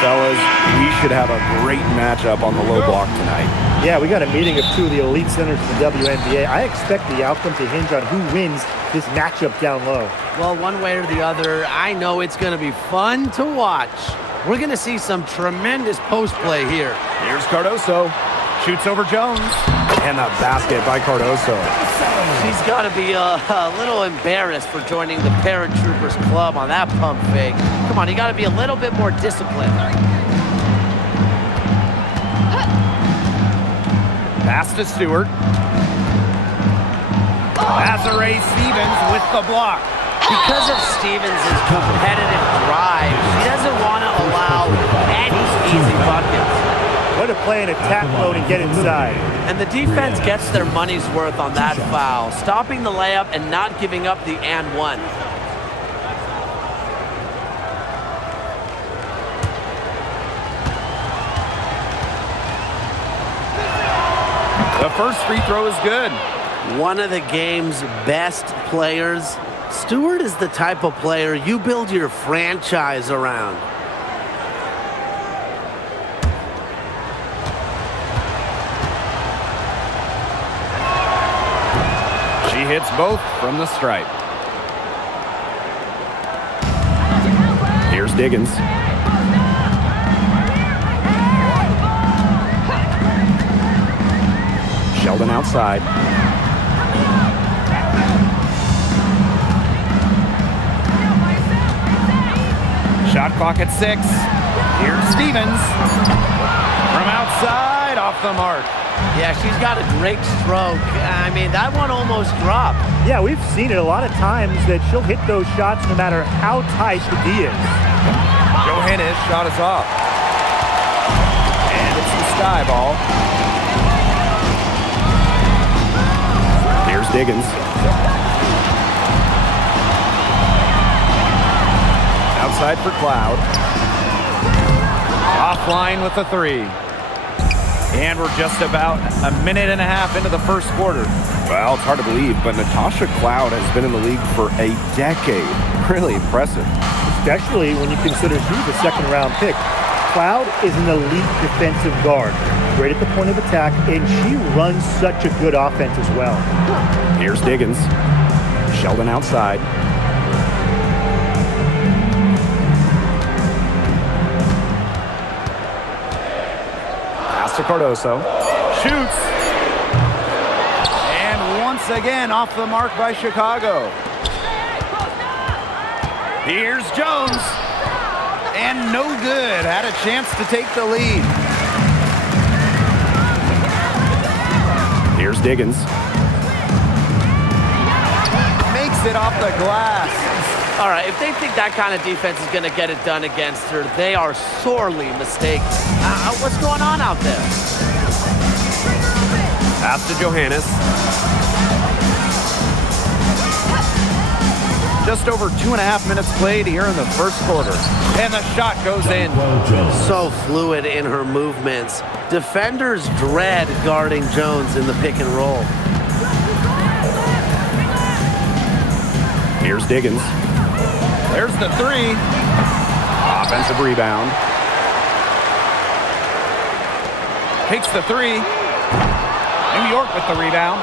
Fellas, we should have a great matchup on the low block tonight. Yeah, we got a meeting of two of the elite centers in the WNBA. I expect the outcome to hinge on who wins this matchup down low. Well, one way or the other, I know it's going to be fun to watch. We're going to see some tremendous post play here. Here's Cardoso. Shoots over Jones. And a basket by Cardoso. She's got to be a little embarrassed for joining the Paratroopers Club on that pump fake. Come on, you got to be a little bit more disciplined. Pass to Stewart. Azaré Stevens with the block. Because of Stevens' competitive drive, she doesn't want to allow any easy buckets. Way to play in attack mode and get inside. And the defense gets their money's worth on that foul, stopping the layup and not giving up the and one. The first free throw is good. One of the game's best players. Stewart is the type of player you build your franchise around. She hits both from the stripe. Here's Diggins. Sheldon outside. Shot clock at 6. Here's Stevens. From outside, off the mark. Yeah, she's got a great stroke. I mean, that one almost dropped. Yeah, we've seen it a lot of times that she'll hit those shots no matter how tight the D is. Johannes shot is off. And it's the sky ball. Here's Diggins. Outside for Cloud. Offline with the 3. And we're just about a minute and a half into the first quarter. Well, it's hard to believe, but Natasha Cloud has been in the league for a decade. Really impressive. Especially when you consider she was a second-round pick. Cloud is an elite defensive guard. Great at the point of attack, and she runs such a good offense as well. Here's Diggins. Sheldon outside. Pass to Cardoso. Shoots. And once again off the mark by Chicago. Here's Jones. And no good. Had a chance to take the lead. Here's Diggins. Makes it off the glass. All right, if they think that kind of defense is going to get it done against her, they are sorely mistaken. What's going on out there? Pass to Johannes. Just over 2.5 minutes played here in the first quarter. And the shot goes in. So fluid in her movements. Defenders dread guarding Jones in the pick and roll. Here's Diggins. There's the 3. Offensive rebound. Takes the 3. New York with the rebound.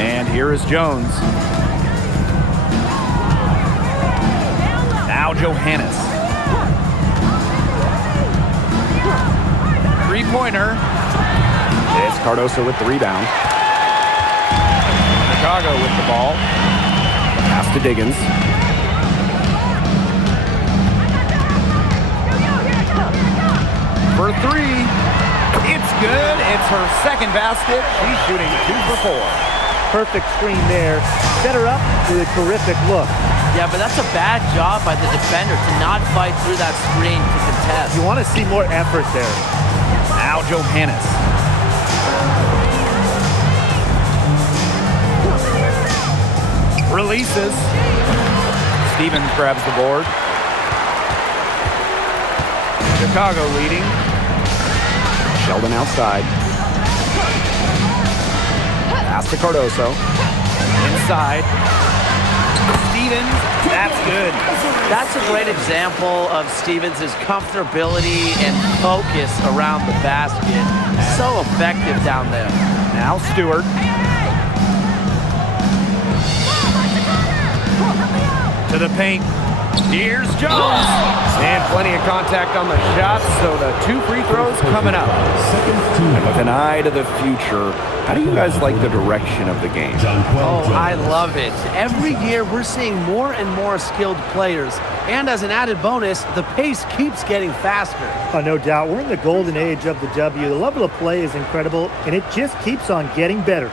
And here is Jones. Now Johannes. Three-pointer. It's Cardoso with the rebound. Chicago with the ball. Pass to Diggins. For 3. It's good. It's her second basket. She's shooting 2 for 4. Perfect screen there. Set her up with a terrific look. Yeah, but that's a bad job by the defender to not fight through that screen to contest. You want to see more effort there. Now Johannes. Releases. Stevens grabs the board. Chicago leading. Sheldon outside. Pass to Cardoso. Inside. Stevens. That's good. That's a great example of Stevens' comfortability and focus around the basket. So effective down there. Now Stewart. To the paint. Here's Jones. And plenty of contact on the shots, so the 2 free throws coming up. And with an eye to the future, how do you guys like the direction of the game? Oh, I love it. Every year we're seeing more and more skilled players. And as an added bonus, the pace keeps getting faster. Oh, no doubt. We're in the golden age of the W. The level of play is incredible, and it just keeps on getting better.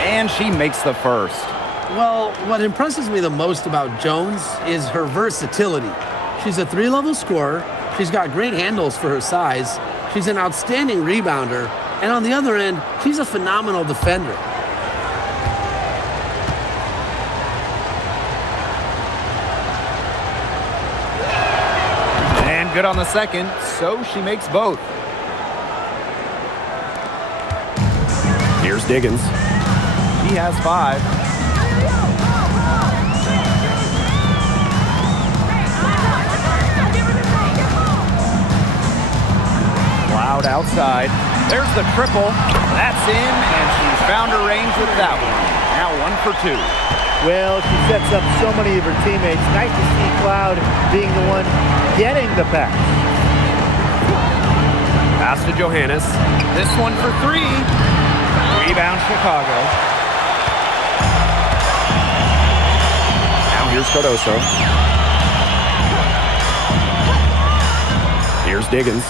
And she makes the first. Well, what impresses me the most about Jones is her versatility. She's a 3-level scorer. She's got great handles for her size. She's an outstanding rebounder. And on the other end, she's a phenomenal defender. And good on the second, so she makes both. Here's Diggins. He has 5. Cloud outside. There's the triple. That's in, and she's found her range with that one. Now 1 for 2. Well, she sets up so many of her teammates. Nice to see Cloud being the one getting the pass. Pass to Johannes. This one for 3. Rebound Chicago. Here's Cardoso. Here's Diggins.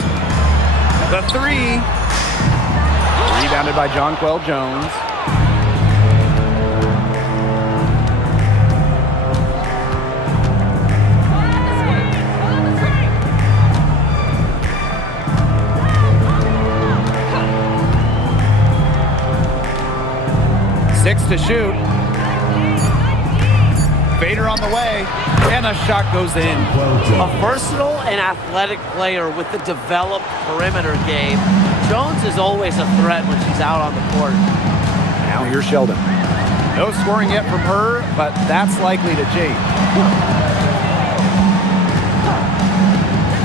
The 3. Rebounded by Jonquel Jones. Six to shoot. Vader on the way, and a shot goes in. A versatile and athletic player with a developed perimeter game. Jones is always a threat when she's out on the court. Now here's Sheldon. No scoring yet from her, but that's likely to change.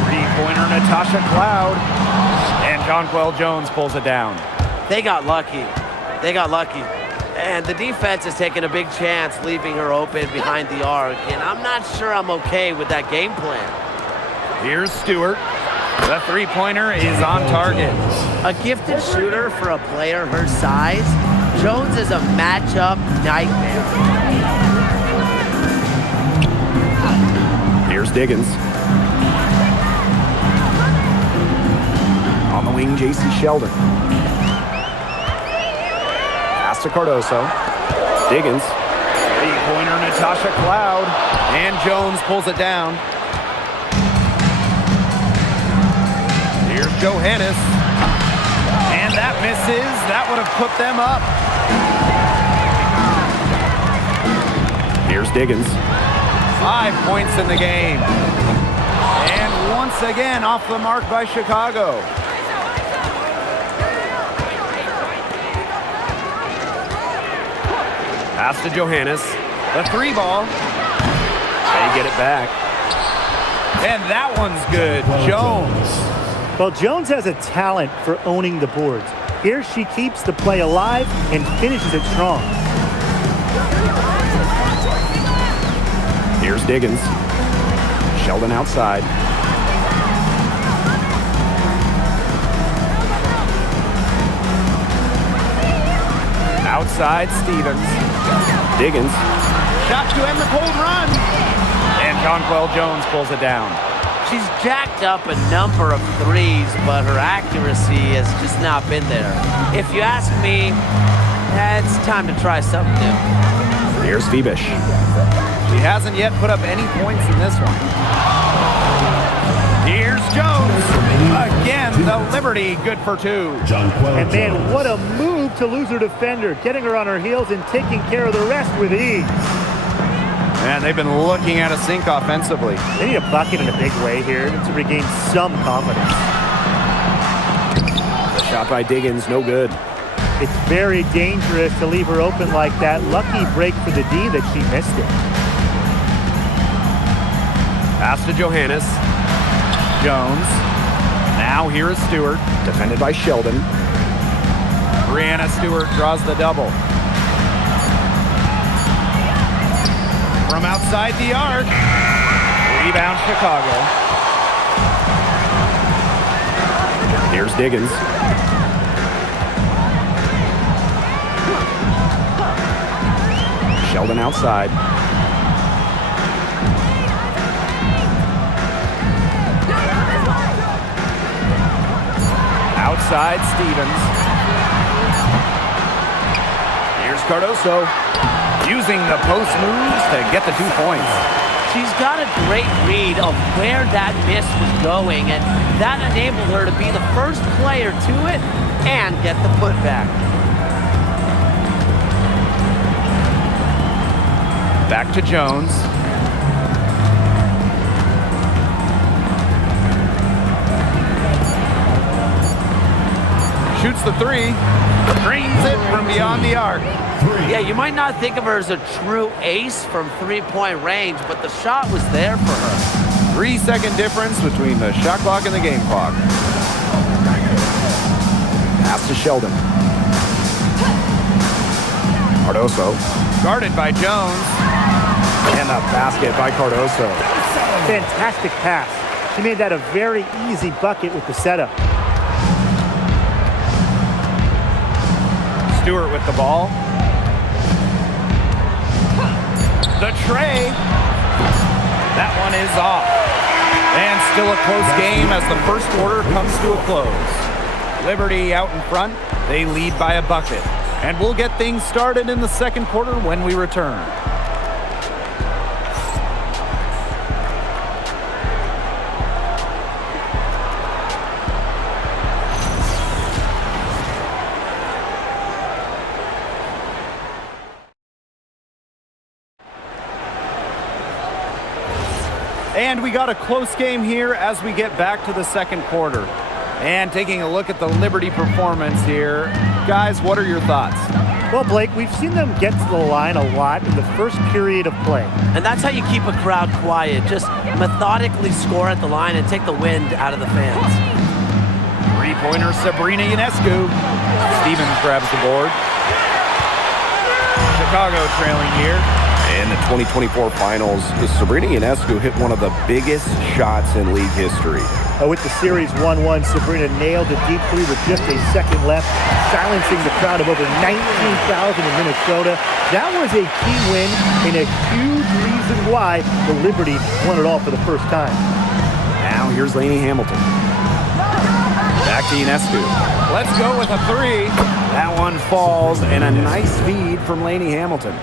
3-pointer Natasha Cloud, and Jonquel Jones pulls it down. They got lucky. And the defense is taking a big chance, leaving her open behind the arc. And I'm not sure I'm okay with that game plan. Here's Stewart. The 3-pointer is on target. A gifted shooter for a player her size, Jones is a matchup nightmare. Here's Diggins. On the wing, J.C. Sheldon. To Cardoso. Diggins. 3-pointer Natasha Cloud. And Jones pulls it down. Here's Johannes. And that misses. That would have put them up. Here's Diggins. 5 points in the game. And once again off the mark by Chicago. Pass to Johannes. The 3 ball. They get it back. And that one's good. Jones. Well, Jones has a talent for owning the boards. Here she keeps the play alive and finishes it strong. Here's Diggins. Sheldon outside. Outside, Stevens. Diggins. Shot to end the cold run. And Jonquel Jones pulls it down. She's jacked up a number of threes, but her accuracy has just not been there. If you ask me, it's time to try something new. Here's Phoebish. She hasn't yet put up any points in this one. Here's Jones. Again, the Liberty, good for 2. And man, what a move to lose her defender, getting her on her heels and taking care of the rest with ease. Man, they've been looking at a sink offensively. They need a bucket in a big way here to regain some confidence. The Shot by Diggins, no good. It's very dangerous to leave her open like that. Lucky break for the D that she missed it. Pass to Johannes. Jones. Now here is Stewart, defended by Sheldon. Brianna Stewart draws the double. From outside the arc. Rebound Chicago. Here's Diggins. Sheldon outside. Outside Stevens. Here's Cardoso. Using the post moves to get the 2 points. She's got a great read of where that miss was going, and that enabled her to be the first player to it and get the putback. Back to Jones. Shoots the three. Drains it from beyond the arc. Yeah, you might not think of her as a true ace from three-point range, but the shot was there for her. 3-second difference between the shot clock and the game clock. Pass to Sheldon. Cardoso. Guarded by Jones. And a basket by Cardoso. Fantastic pass. She made that a very easy bucket with the setup. Stewart with the ball. The tray. That one is off. And still a close game as the first quarter comes to a close. Liberty out in front. They lead by a bucket. And we'll get things started in the second quarter when we return. And we got a close game here as we get back to the second quarter. And taking a look at the Liberty performance here. Guys, what are your thoughts? Well, Blake, we've seen them get to the line a lot in the first period of play. And that's how you keep a crowd quiet. Just methodically score at the line and take the wind out of the fans. Three-pointer Sabrina Ionescu. Stevens grabs the board. Chicago trailing here. In the 2024 finals, Sabrina Ionescu hit one of the biggest shots in league history. With the series 1-1, Sabrina nailed a deep three with just a second left, silencing the crowd of over 19,000 in Minnesota. That was a key win and a huge reason why the Liberty won it all for the first time. Now here's Lainey Hamilton. Back to Ionescu. Let's go with a three. That one falls, and a nice feed from Lainey Hamilton.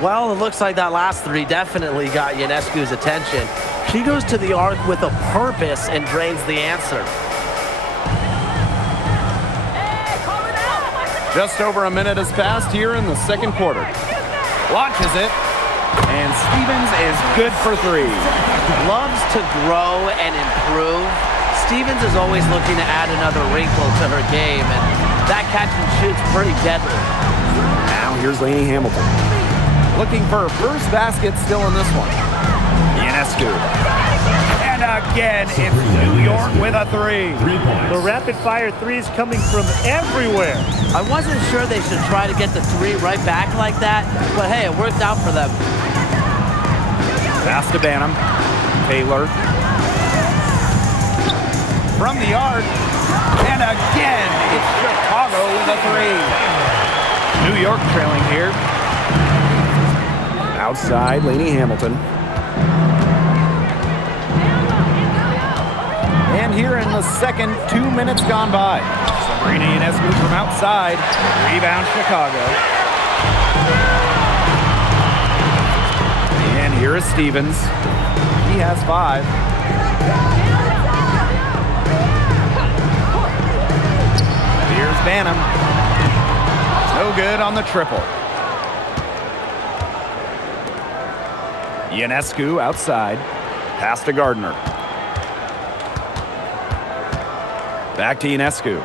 Well, it looks like that last three definitely got Ionescu's attention. She goes to the arc with a purpose and drains the answer. Just over a minute has passed here in the second quarter. Launches it, and Stevens is good for three. Loves to grow and improve. Stevens is always looking to add another wrinkle to her game, and that catch and shoot's pretty deadly. Now here's Lainey Hamilton. Looking for her first basket still in this one. Ionescu. And again, it's New York with a three. The rapid-fire threes coming from everywhere. I wasn't sure they should try to get the three right back like that, but hey, it worked out for them. Pass to Banham. Taylor. From the arc. And again, it's Chicago with a three. New York trailing here. Outside, Lainey Hamilton. And here in the second, 2 minutes gone by. Sabrina Ionescu from outside. Rebound, Chicago. And here is Stevens. He has 5. Here's Banham. No good on the triple. Ionescu outside. Pass to Gardner. Back to Ionescu.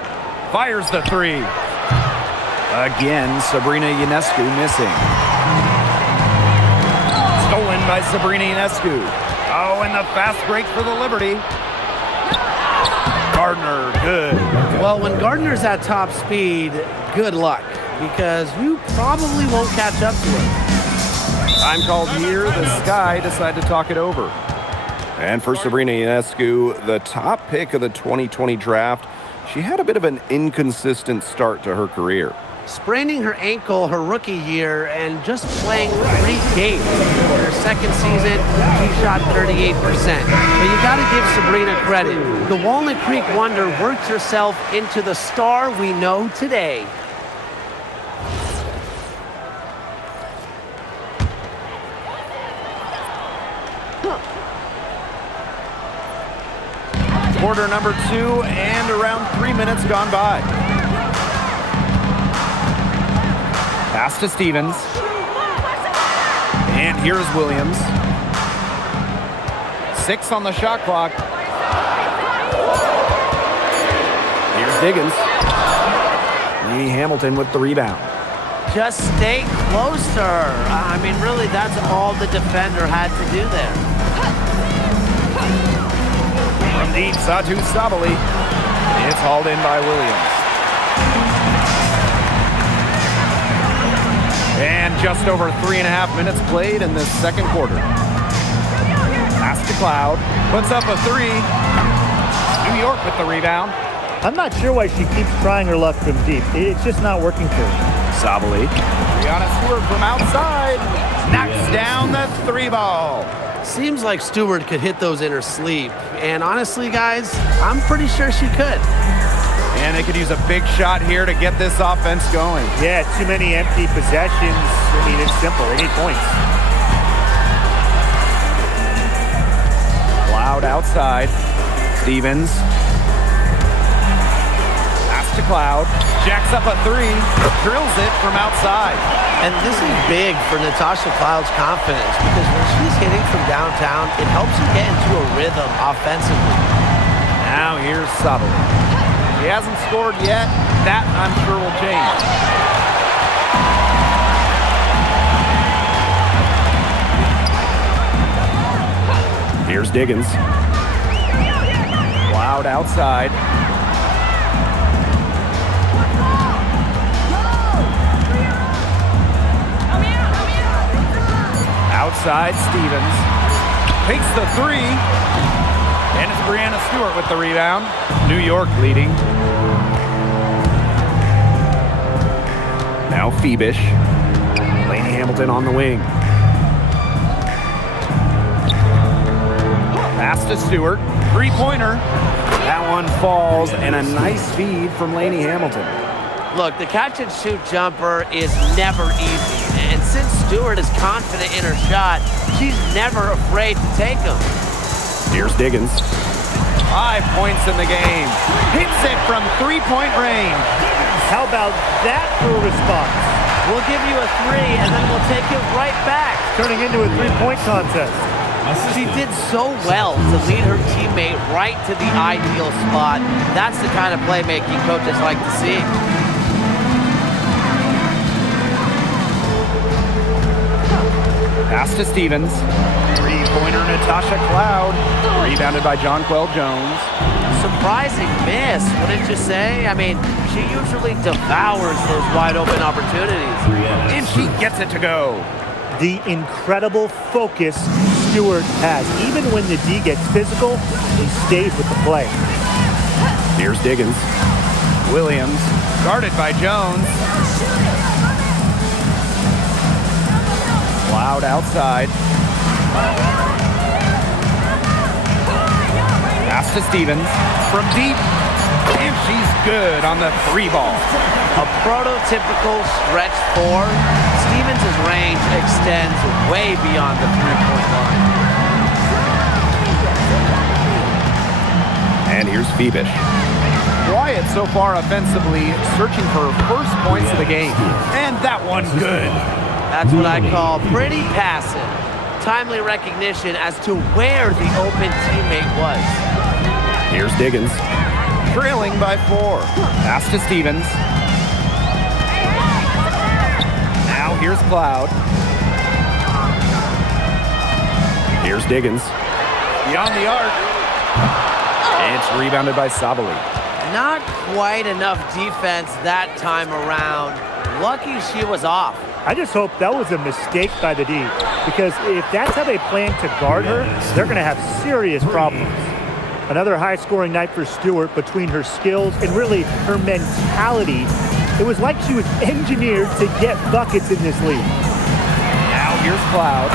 Fires the three. Again, Sabrina Ionescu missing. Stolen by Sabrina Ionescu. Oh, and the fast break for the Liberty. Gardner, good. Well, when Gardner's at top speed, good luck, because you probably won't catch up to him. Time called here. The Sky decide to talk it over. And for Sabrina Ionescu, the top pick of the 2020 draft, she had a bit of an inconsistent start to her career. Spraining her ankle her rookie year and just playing 3 games. Her second season, she shot 38%. But you got to give Sabrina credit. The Walnut Creek Wonder worked herself into the star we know today. Quarter number 2 and around 3 minutes gone by. Pass to Stevens. And here's Williams. 6 on the shot clock. Here's Diggins. Lainey Hamilton with the rebound. Just stay close to her. I mean, really, that's all the defender had to do there. From deep, Satu Sabali. It's hauled in by Williams. And just over 3.5 minutes played in this second quarter. Pass to Cloud. Puts up a 3. New York with the rebound. I'm not sure why she keeps trying her luck from deep. It's just not working for her. Sabali. Brianna Stewart from outside. Knocks down the 3 ball. Seems like Stewart could hit those in her sleep. And honestly, guys, I'm pretty sure she could. And they could use a big shot here to get this offense going. Yeah, too many empty possessions. I mean, it's simple. They need points. Cloud outside. Stevens. Pass to Cloud. Jacks up a 3. Drills it from outside. And this is big for Natasha Cloud's confidence, because when she's hitting from downtown, it helps her get into a rhythm offensively. Now here's Sabali. He hasn't scored yet. That, I'm sure, will change. Here's Diggins. Cloud outside. Outside, Stevens. Takes the 3. And it's Brianna Stewart with the rebound. New York leading. Now Phoebish. Lainey Hamilton on the wing. Pass to Stewart. 3-pointer. That one falls, and a nice feed from Lainey Hamilton. Look, the catch-and-shoot jumper is never easy. And since Stewart is confident in her shot, she's never afraid to take them. Here's Diggins. 5 points in the game. Hits it from 3-point range. How about that for a response? We'll give you a 3, and then we'll take it right back. Turning into a 3-point contest. She did so well to lead her teammate right to the ideal spot. That's the kind of playmaking coaches like to see. Pass to Stevens. 3-pointer Natasha Cloud. Rebounded by Jonquel Jones. Surprising miss, wouldn't you say? I mean, she usually devours those wide open opportunities. And she gets it to go. The incredible focus Stewart has. Even when the D gets physical, he stays with the play. Here's Diggins. Williams, guarded by Jones. Cloud outside. Pass to Stevens. From deep. And she's good on the 3 ball. A prototypical stretch 4. Stevens' range extends way beyond the 3-point line. And here's Phoebish. Wyatt so far offensively searching for first points of the game. And that one good. That's what I call pretty passive. Timely recognition as to where the open teammate was. Here's Diggins. trailing by 4. Pass to Stevens. Now here's Cloud. Here's Diggins. Beyond the arc. It's rebounded by Sabali. Not quite enough defense that time around. Lucky she was off. I just hope that was a mistake by the D, because if that's how they plan to guard her, they're going to have serious problems. Another high-scoring night for Stewart between her skills and really her mentality. It was like she was engineered to get buckets in this league. Now here's Cloud.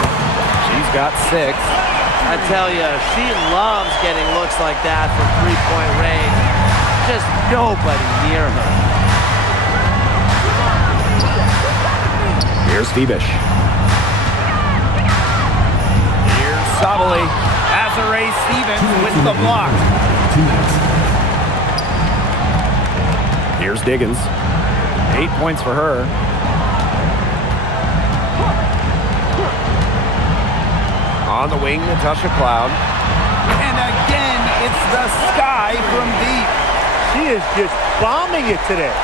She's got 6. I tell you, she loves getting looks like that from three-point range. Just nobody near her. Here's Phoebish. Here's Sabali. Azare Stevens with the block. Here's Diggins. 8 points for her. On the wing, Natasha Cloud. And again, it's the sky from deep. She is just bombing it today.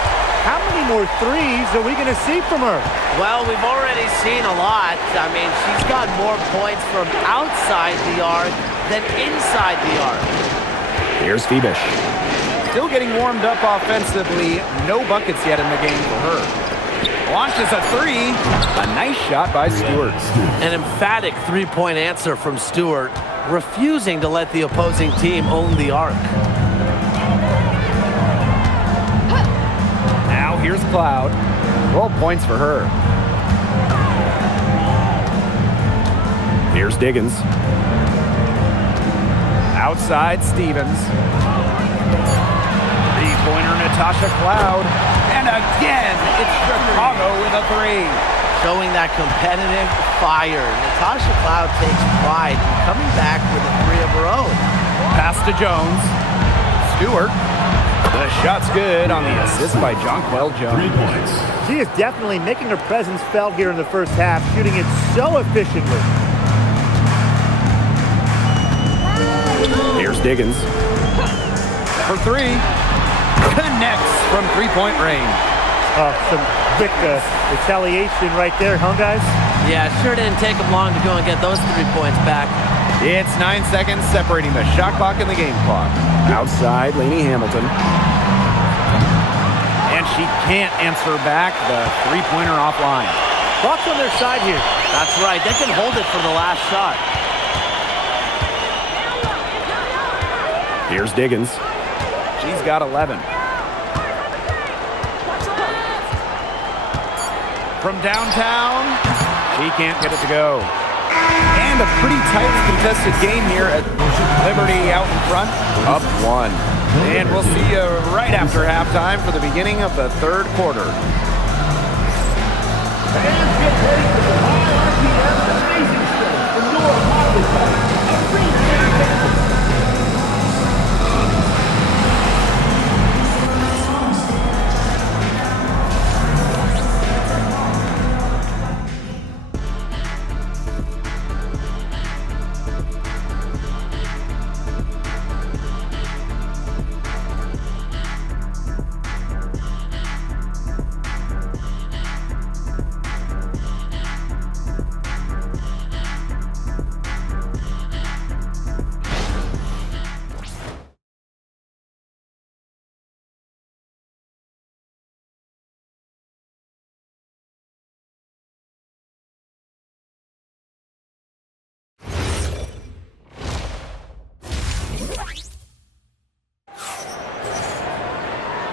How many more threes are we going to see from her? Well, we've already seen a lot. I mean, she's got more points from outside the arc than inside the arc. Here's Phoebish. Still getting warmed up offensively. No buckets yet in the game for her. Launches a 3. A nice shot by Stewart. An emphatic three-point answer from Stewart, refusing to let the opposing team own the arc. Now here's Cloud. 12 points for her. Here's Diggins. Outside Stevens. Three-pointer Natasha Cloud. And again, it's Chicago with a 3. Showing that competitive fire. Natasha Cloud takes pride in coming back with a 3 of her own. Pass to Jones. Stewart. The shot's good on the assist by Jonquel Jones. 3 points. She is definitely making her presence felt here in the first half, shooting it so efficiently. Here's Diggins. For 3. Connects from three-point range. Some quick retaliation right there, huh, guys? Yeah, sure didn't take them long to go and get those 3 points back. It's 9 seconds separating the shot clock and the game clock. Outside, Lainey Hamilton. And she can't answer back the three-pointer offline. Bucks on their side here. That's right. They can hold it for the last shot. Here's Diggins. She's got 11. From downtown, she can't get it to go. And a pretty tight contested game here at Liberty out in front, up 1. And we'll see you right after halftime for the beginning of the third quarter. Fans get ready for the high RPM amazing show from your Hollywood Park. A free entertainment.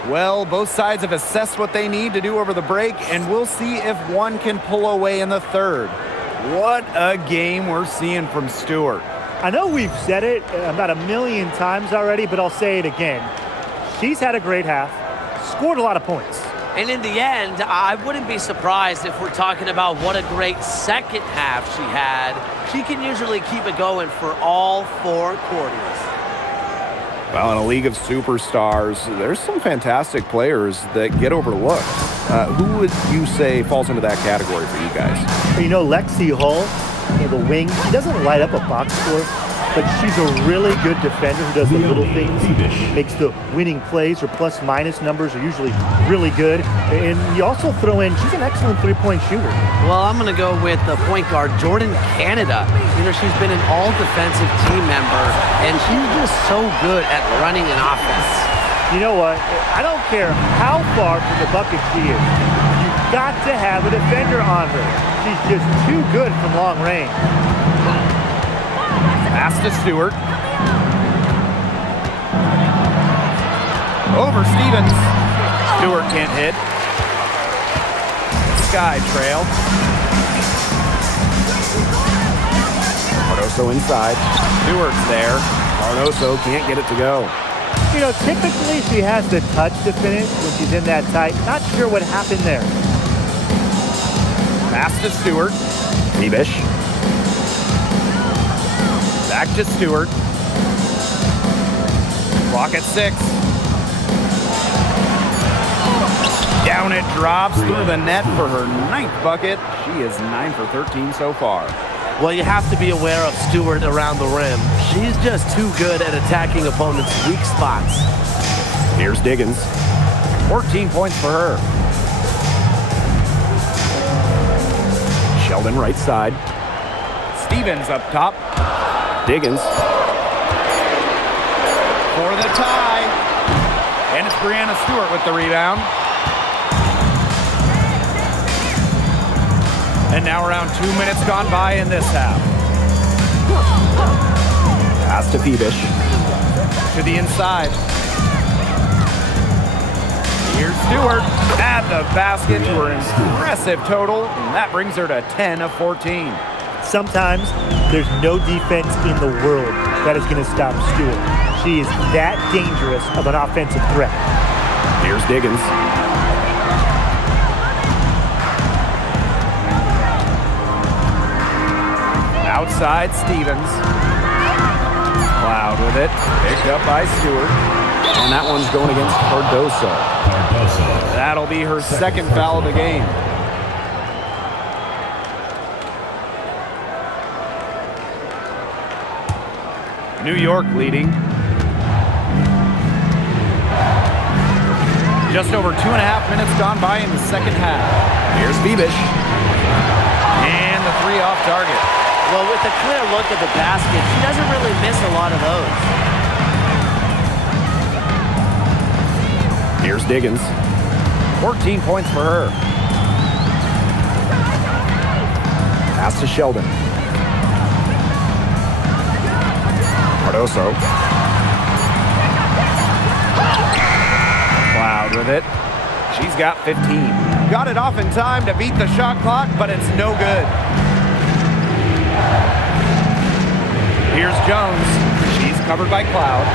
Well, both sides have assessed what they need to do over the break, and we'll see if one can pull away in the third. What a game we're seeing from Stewart. I know we've said it about a million times already, but I'll say it again. She's had a great half, scored a lot of points. And in the end, I wouldn't be surprised if we're talking about what a great second half she had. She can usually keep it going for all 4 quarters. Well, in a league of superstars, there's some fantastic players that get overlooked. Who would you say falls into that category for you guys? You know, Lexi Hull, the wing, she doesn't light up a box score, but she's a really good defender who does the little things, makes the winning plays. Her plus-minus numbers are usually really good. And you also throw in, she's an excellent three-point shooter. Well, I'm going to go with the point guard, Jordan Canada. You know, she's been an all-defensive team member, and she's just so good at running an offense. You know what? I don't care how far from the bucket she is. You've got to have a defender on her. She's just too good from long range. Pass to Stewart. Over Stevens. Stewart can't hit. Sky trail. Cardoso inside. Stewart's there. Cardoso can't get it to go. You know, typically she has the touch to finish when she's in that tight. Not sure what happened there. Pass to Stewart. Bebish. Back to Stewart. Clock at 6. Down it drops through the net for her 9th bucket. She is 9 for 13 so far. Well, you have to be aware of Stewart around the rim. She's just too good at attacking opponents' weak spots. Here's Diggins. 14 points for her. Sheldon right side. Stevens up top. Diggins. For the tie. And it's Brianna Stewart with the rebound. And now around 2 minutes gone by in this half. Pass to Bebish. To the inside. Here's Stewart at the basket to her impressive total. And that brings her to 10 of 14. Sometimes there's no defense in the world that is going to stop Stewart. She is that dangerous of an offensive threat. Here's Diggins. Outside Stevens. Cloud with it. Picked up by Stewart. And that one's going against Cardoso. That'll be her second foul of the game. New York leading. Just over 2.5 minutes gone by in the second half. Here's Bebish. And the 3 off target. Well, with a clear look at the basket, she doesn't really miss a lot of those. Here's Diggins. 14 points for her. Pass to Sheldon. Cardoso. Cloud with it. She's got 15. Got it off in time to beat the shot clock, but it's no good. Here's Jones. She's covered by Cloud.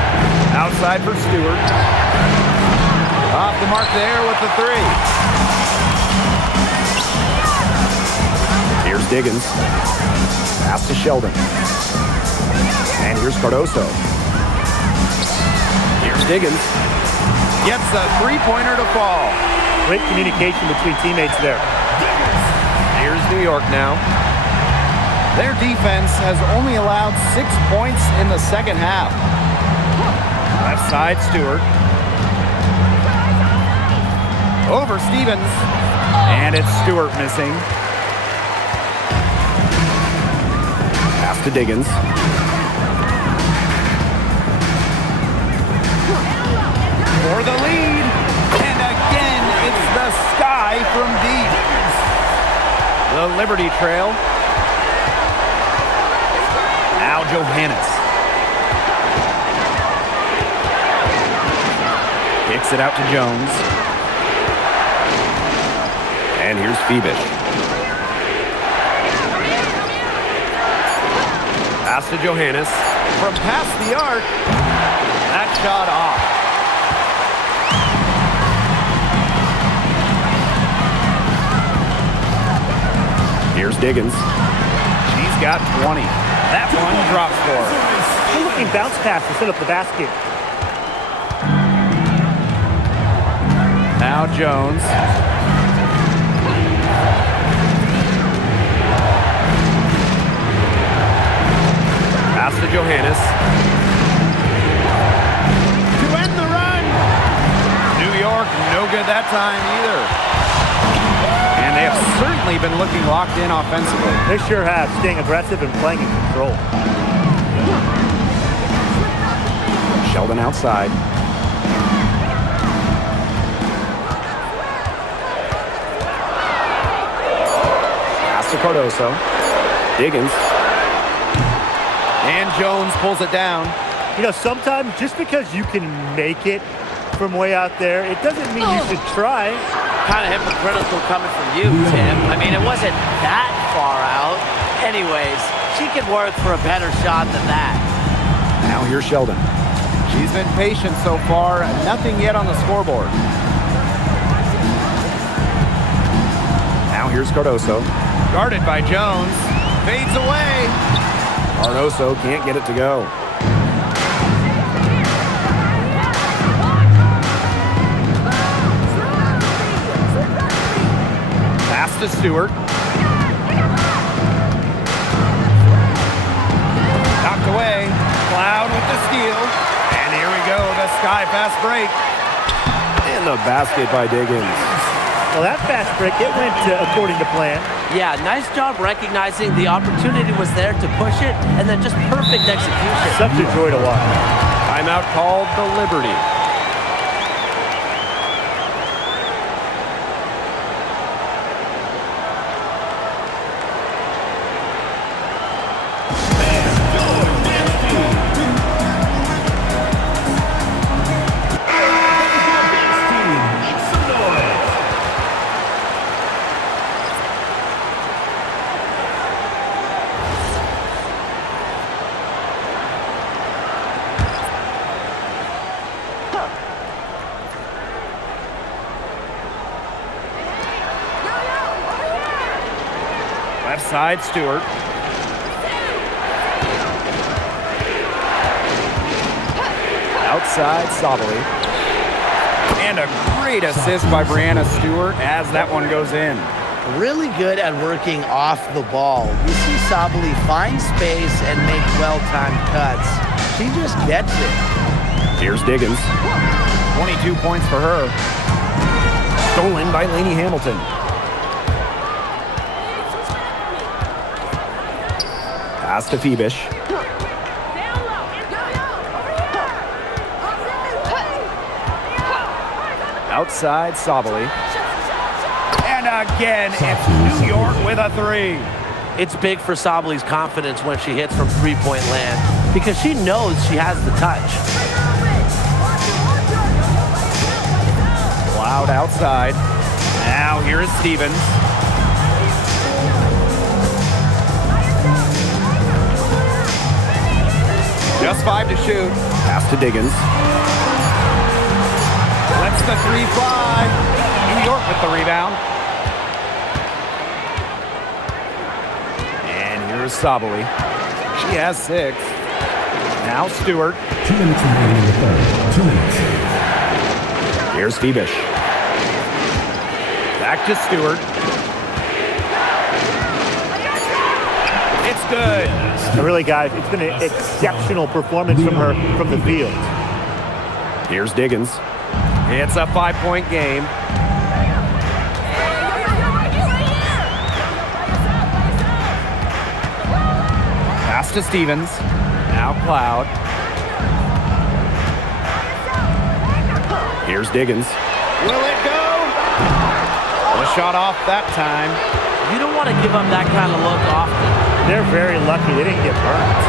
Outside for Stewart. Off the mark there with the 3. Here's Diggins. Pass to Sheldon. And here's Cardoso. Here's Diggins. Gets a 3-pointer to fall. Great communication between teammates there. Here's New York now. Their defense has only allowed 6 points in the second half. Left side, Stewart. Over Stevens. And it's Stewart missing. Pass to Diggins. For the lead. And again, it's the Sky from deep. The Liberty Trail. Now Johannes. Kicks it out to Jones. And here's Bebish. Pass to Johannes. From past the arc. That shot off. Here's Diggins. She's got 20. That one drops for her. Good looking bounce pass to set up the basket. Now Jones. Pass to Johannes. time either. And they have certainly been looking locked in offensively. They sure have, staying aggressive and playing in control. Sheldon outside. Pass to Cardoso. Diggins. And Jones pulls it down. You know, sometimes just because you can make it from way out there, it doesn't mean you should try. Kind of hypocritical coming from you, Tim. I mean, it wasn't that far out. Anyways, she could work for a better shot than that. Now here's Sheldon. She's been patient so far. Nothing yet on the scoreboard. Now here's Cardoso. Guarded by Jones. Fades away. Cardoso can't get it to go. Pass to Stewart. Knocked away. Cloud with the steal. And here we go, the sky fast break. And the basket by Diggins. Well, that fast break, it went according to plan. Yeah, nice job recognizing the opportunity was there to push it, and then just perfect execution. Such a joy to watch. Timeout called the Liberty. Left side, Stewart. Outside, Sabali. And a great assist by Brianna Stewart as that one goes in. Really good at working off the ball. You see Sabali find space and make well-timed cuts. She just gets it. Here's Diggins. 22 points for her. Stolen by Lainey Hamilton. Pass to Phoebish. Outside, Sabali. And again, it's New York with a three. It's big for Sabali's confidence when she hits from three-point land because she knows she has the touch. Cloud outside. Now here is Stevens. Just 5 to shoot. Pass to Diggins. Lets the three fly. New York with the rebound. And here's Sabali. She has 6. Now Stewart. 2 minutes remaining in the third. 2 minutes. Here's Phoebish. Back to Stewart. It's good. Really, guys, it's been an exceptional performance from her from the field. Here's Diggins. It's a 5-point game. Pass to Stevens. Now Cloud. Here's Diggins. Will it go? The shot off that time. You don't want to give up that kind of look often. They're very lucky they didn't get burnt.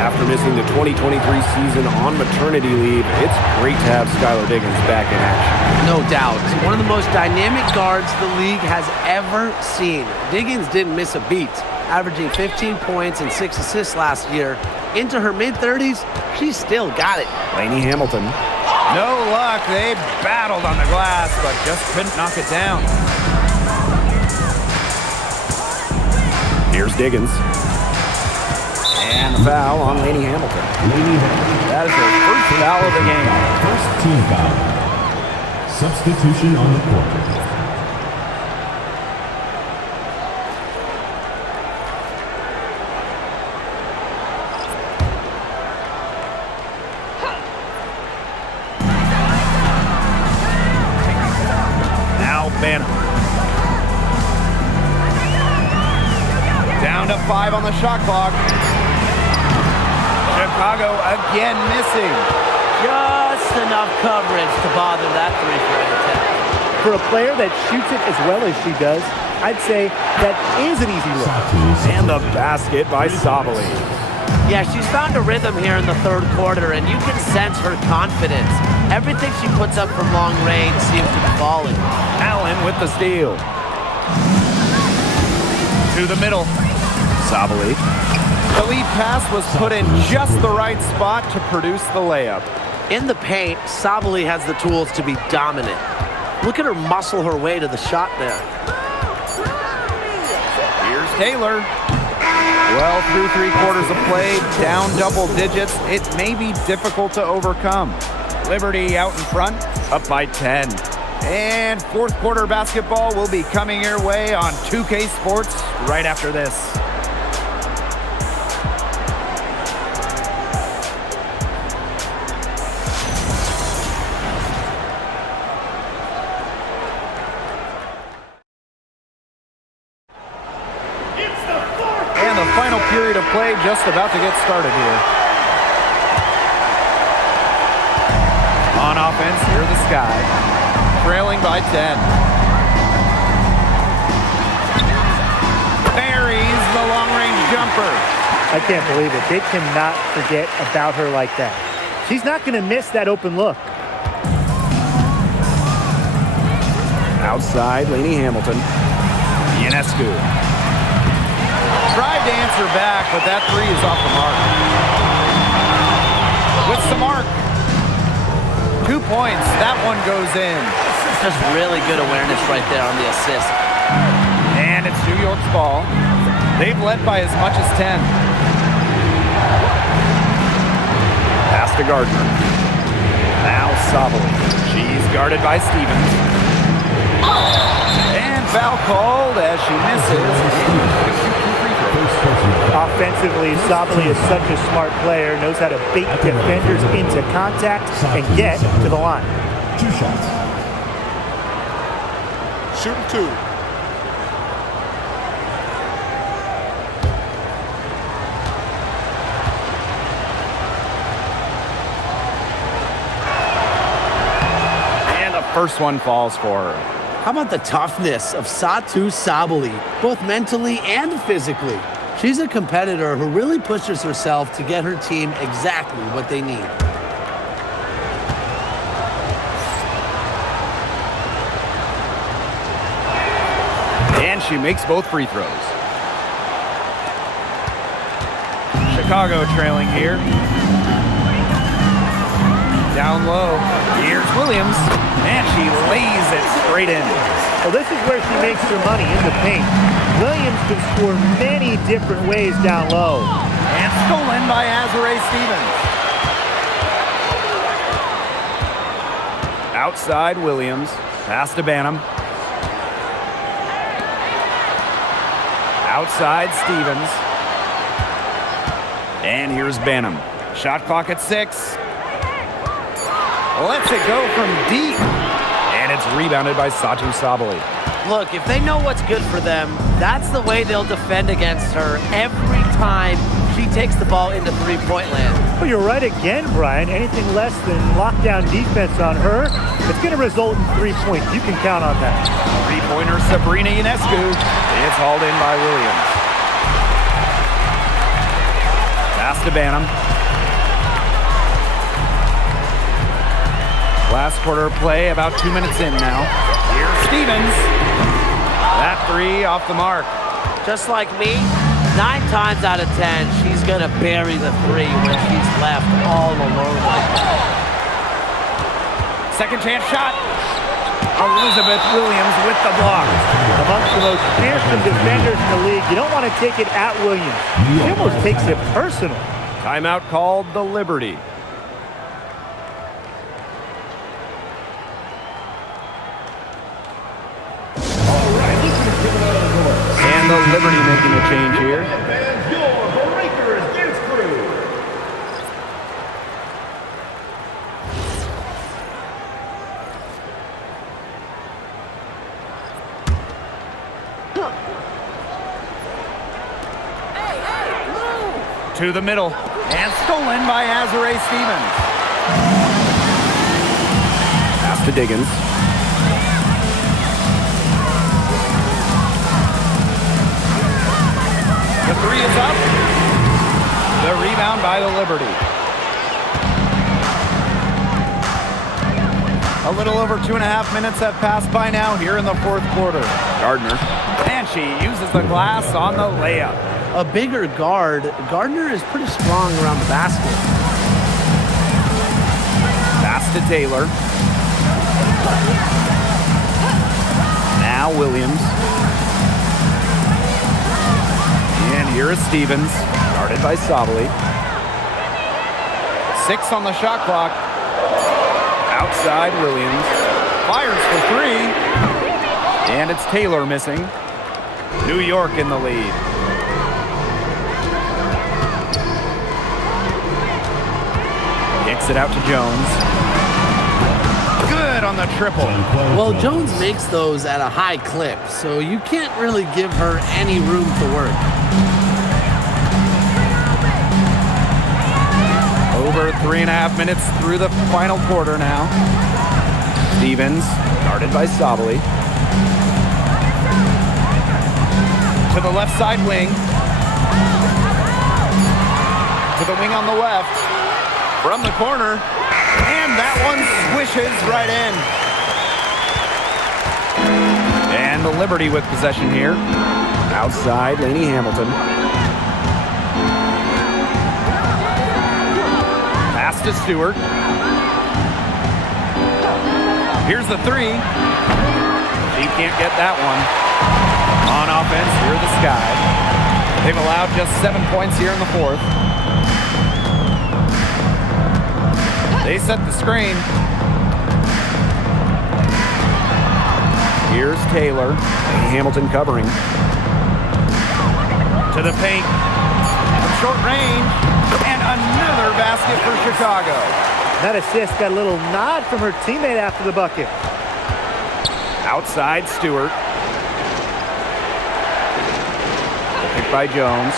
After missing the 2023 season on maternity leave, it's great to have Skylar Diggins back in action. No doubt. One of the most dynamic guards the league has ever seen. Diggins didn't miss a beat, averaging 15 points and 6 assists last year. Into her mid-30s, she still got it. Lainey Hamilton. No luck. They battled on the glass, but just couldn't knock it down. Here's Diggins. And a foul on Lainey Hamilton. That is her first foul of the game. First team foul. Substitution on the court. Down to 5 on the shot clock. Chicago again missing. Just enough coverage to bother that three-point attempt. For a player that shoots it as well as she does, I'd say that is an easy look. And the basket by Sabali. Yeah, she's found a rhythm here in the third quarter, and you can sense her confidence. Everything she puts up from long range seems to be falling. Allen with the steal. To the middle. Sabali. The lead pass was put in just the right spot to produce the layup. In the paint, Sabali has the tools to be dominant. Look at her muscle her way to the shot there. Here's Taylor. Well, through 3 quarters of play, down double digits, it may be difficult to overcome. Liberty out in front, up by 10. And fourth quarter basketball will be coming your way on 2K Sports right after this. And the final period of play just about to get started here. On offense, here the Sky, trailing by 10. Buries the long-range jumper. I can't believe it. They cannot forget about her like that. She's not going to miss that open look. Outside, Lainey Hamilton. Ionescu. Tried to answer back, but that three is off the mark. With some mark. 2 points. That one goes in. Just really good awareness right there on the assist. And it's New York's ball. They've led by as much as 10. Pass to Gardner. Now Sabali. She's guarded by Stevens. And foul called as she misses. Offensively, Sabali is such a smart player, knows how to bait defenders into contact and get to the line. 2 shots. Shooting 2. And the first one falls for her. How about the toughness of Satou Sabali, both mentally and physically? She's a competitor who really pushes herself to get her team exactly what they need. And she makes both free throws. Chicago trailing here. Down low. Here's Williams. And she lays it straight in. Well, this is where she makes her money, in the paint. Williams can score many different ways down low. And stolen by Azurá Stevens. Outside Williams. Pass to Banham. Outside Stevens. And here's Banham. Shot clock at 6. Lets it go from deep. And it's rebounded by Satou Sabali. Look, if they know what's good for them, that's the way they'll defend against her every time she takes the ball into three-point land. Well, you're right again, Brian. Anything less than lockdown defense on her, it's going to result in 3 points. You can count on that. Three-pointer Sabrina Ionescu. It's hauled in by Williams. Pass to Banham. Last quarter of play, about 2 minutes in now. Here's Stevens. That three off the mark. Just like me, 9 times out of 10, she's going to bury the three when she's left all alone like that. Second chance shot. Elizabeth Williams with the block. Amongst the most fearsome defenders in the league, you don't want to take it at Williams. She almost takes it personal. Timeout called the Liberty. And the Liberty making a change here. And your Breakers dance crew. To the middle. And stolen by Azurá Stevens. Pass to Diggins. The three is up. The rebound by the Liberty. A little over 2.5 minutes have passed by now here in the fourth quarter. Gardner. And she uses the glass on the layup. A bigger guard, Gardner is pretty strong around the basket. Pass to Taylor. Now Williams. And here is Stevens, guarded by Sabali. 6 on the shot clock. Outside Williams. Fires for 3. And it's Taylor missing. New York in the lead. Kicks it out to Jones. Good on the triple. Well, Jones makes those at a high clip, so you can't really give her any room to work. Over 3.5 minutes through the final quarter now. Stevens, guarded by Sabali. To the left side wing. To the wing on the left. From the corner. And that one swishes right in. And the Liberty with possession here. Outside, Lainey Hamilton. Pass to Stewart. Here's the 3. She can't get that one. On offense, here are the Sky. They've allowed just 7 points here in the fourth. They set the screen. Here's Taylor. Hamilton covering. To the paint. Short range. And another basket for Chicago. That assist got a little nod from her teammate after the bucket. Outside Stewart. Picked by Jones.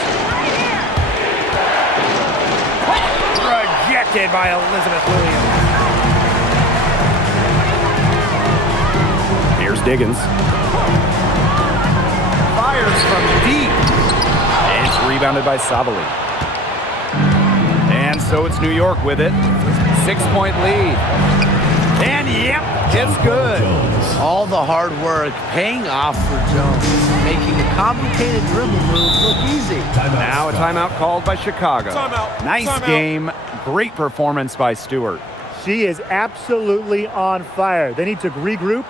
Rejected by Elizabeth Williams. Here's Diggins. Fires from deep. And it's rebounded by Sabali. And so it's New York with it. 6-point lead. And yep, it's good. All the hard work paying off for Jones, making a complicated dribble move look easy. Now a timeout called by Chicago. Nice game. Great performance by Stewart. She is absolutely on fire. They need to regroup,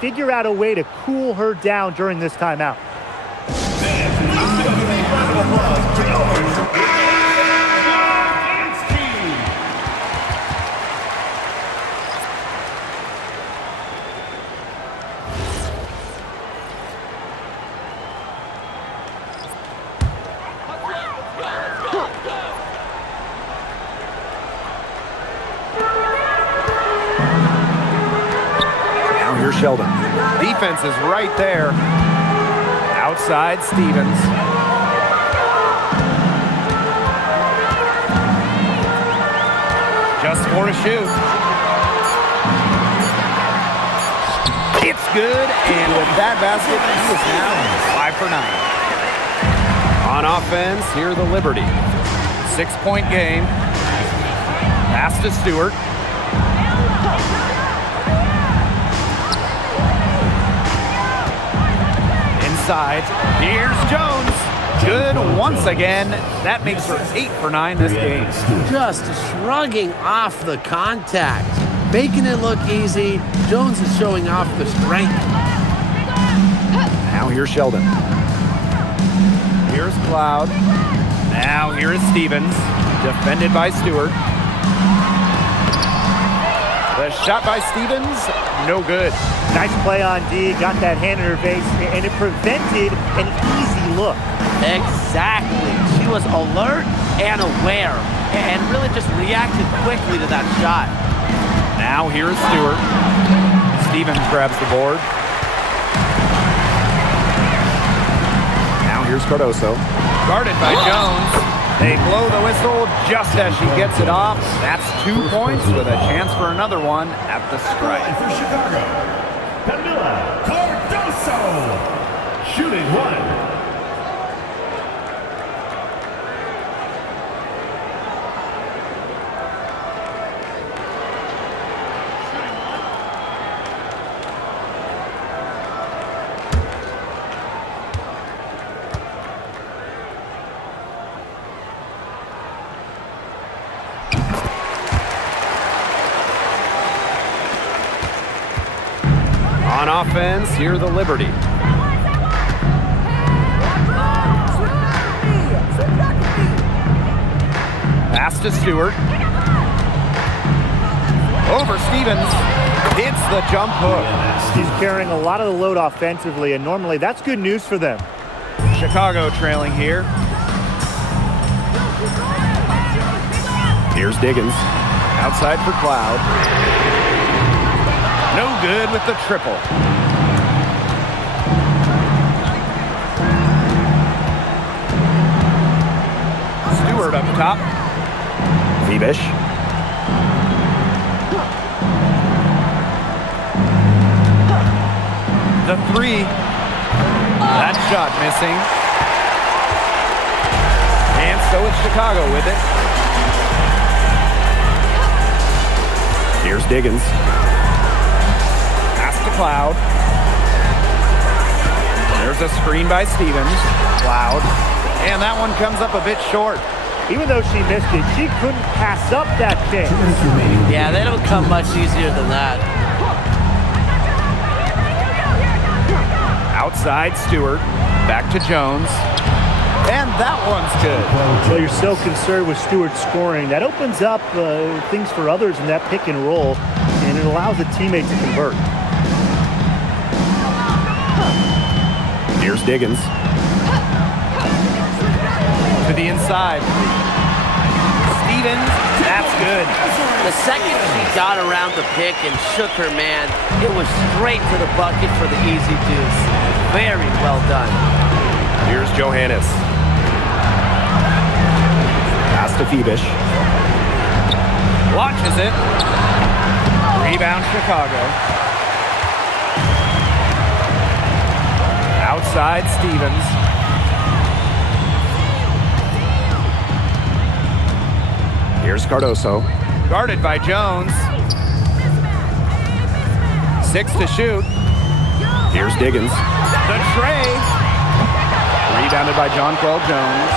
figure out a way to cool her down during this timeout. Sheldon. Defense is right there. Outside Stevens. Just 4 to shoot. It's good, and with that basket, he is now 5 for 9. On offense, here are the Liberty. 6-point game. Pass to Stewart. Inside. Here's Jones. Good once again. That makes her 8 for 9 this game. Just shrugging off the contact. Making it look easy. Jones is showing off the strength. Now here's Sheldon. Here's Cloud. Now here is Stevens. Defended by Stewart. The shot by Stevens, no good. Nice play on D, got that hand in her face, and it prevented an easy look. Exactly. She was alert and aware and really just reacted quickly to that shot. Now here is Stewart. Stevens grabs the board. Now here's Cardoso. Guarded by Jones. They blow the whistle just as she gets it off. That's 2 points with a chance for another one at the stripe. For Chicago, Camila Cardoso, shooting 1. On offense, here the Liberty. Pass to Stewart. Over Stevens. Hits the jump hook. He's carrying a lot of the load offensively, and normally that's good news for them. Chicago trailing here. Here's Diggins. Outside for Cloud. No good with the triple. Stewart up top. Phoebish. The three. That shot missing. And so it's Chicago with it. Here's Diggins. Pass to Cloud. There's a screen by Stevens. Cloud. And that one comes up a bit short. Even though she missed it, she couldn't pass up that chance. Yeah, they don't come much easier than that. Outside Stewart. Back to Jones. And that one's good. Well, you're so concerned with Stewart scoring. That opens up things for others in that pick and roll, and it allows a teammate to convert. Here's Diggins. To the inside. Stevens, that's good. The second she got around the pick and shook her man, it was straight to the bucket for the easy deuce. Very well done. Here's Johannes. Pass to Phoebish. Launches it. Rebound Chicago. Outside Stevens. Here's Cardoso. Guarded by Jones. 6 to shoot. Here's Diggins. The tray. Rebounded by Jonquel Jones.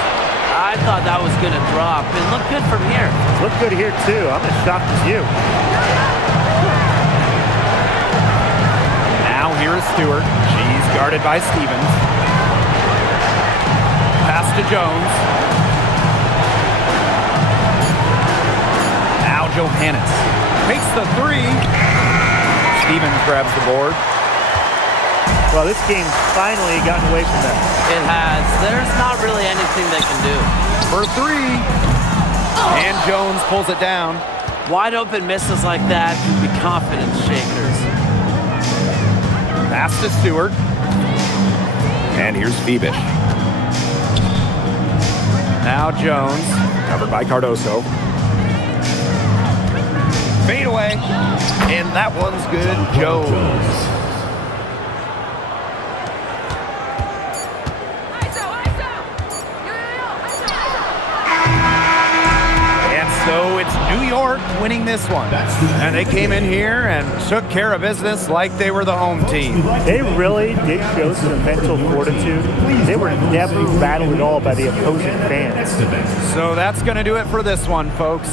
I thought that was going to drop. It looked good from here. Looked good here, too. I'm as shocked as you. Now here is Stewart. She's guarded by Stevens. Pass to Jones. Now Johannes takes the three. Stevens grabs the board. Well, this game's finally gotten away from them. It has. There's not really anything they can do. For three. And Jones pulls it down. Wide open misses like that can be confidence shakers. Pass to Stewart. And here's Phoebish. Now Jones, covered by Cardoso. Fade away. And that one's good. Jones. So it's New York winning this one. And they came in here and took care of business like they were the home team. They really did show some mental fortitude. They were never rattled at all by the opposing fans. So that's going to do it for this one, folks.